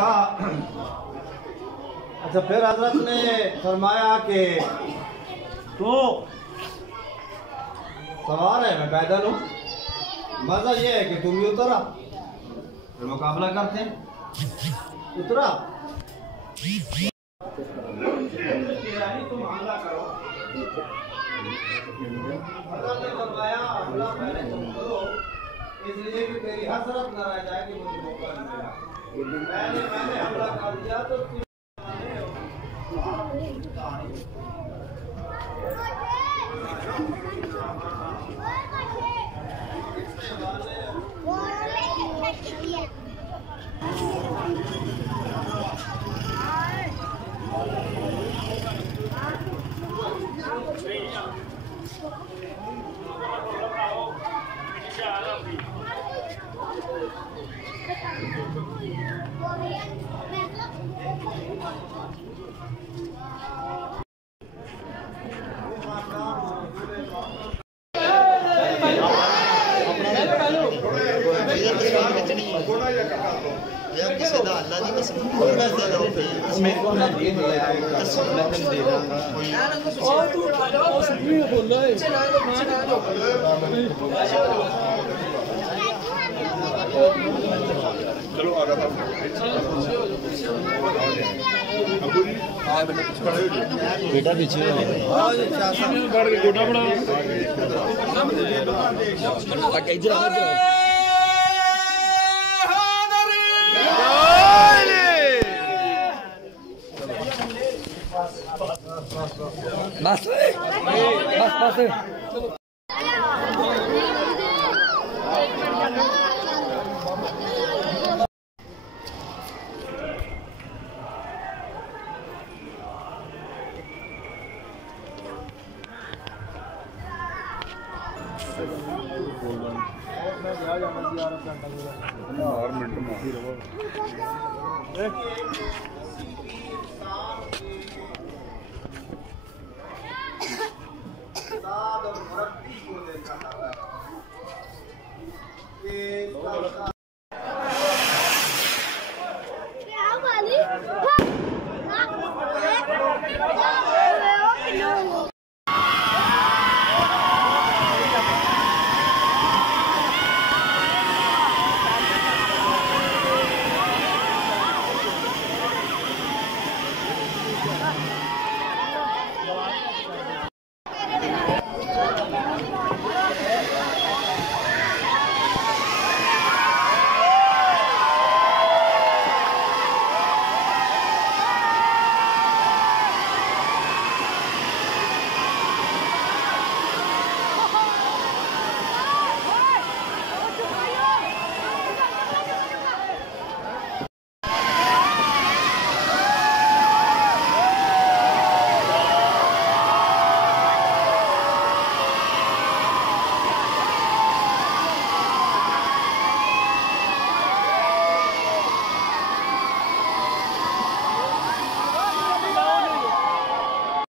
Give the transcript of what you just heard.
कहा। अच्छा, फिर हजरत ने फरमाया कि तो सवार है, मैं पैदल हूँ, मजा ये है कि तुम भी उतरा, फिर मुकाबला करते हैं। उतरा तुम हमला करो। हजरत ने फरमाया हमला पहले तुम करो, इसलिए कि तेरी हसरत न रह जाए कि मुझे मौका नहीं मिला। मैंने हमला कर दिया तो चलो आगा बेटा पीछे गोटा बड़ा बस बस और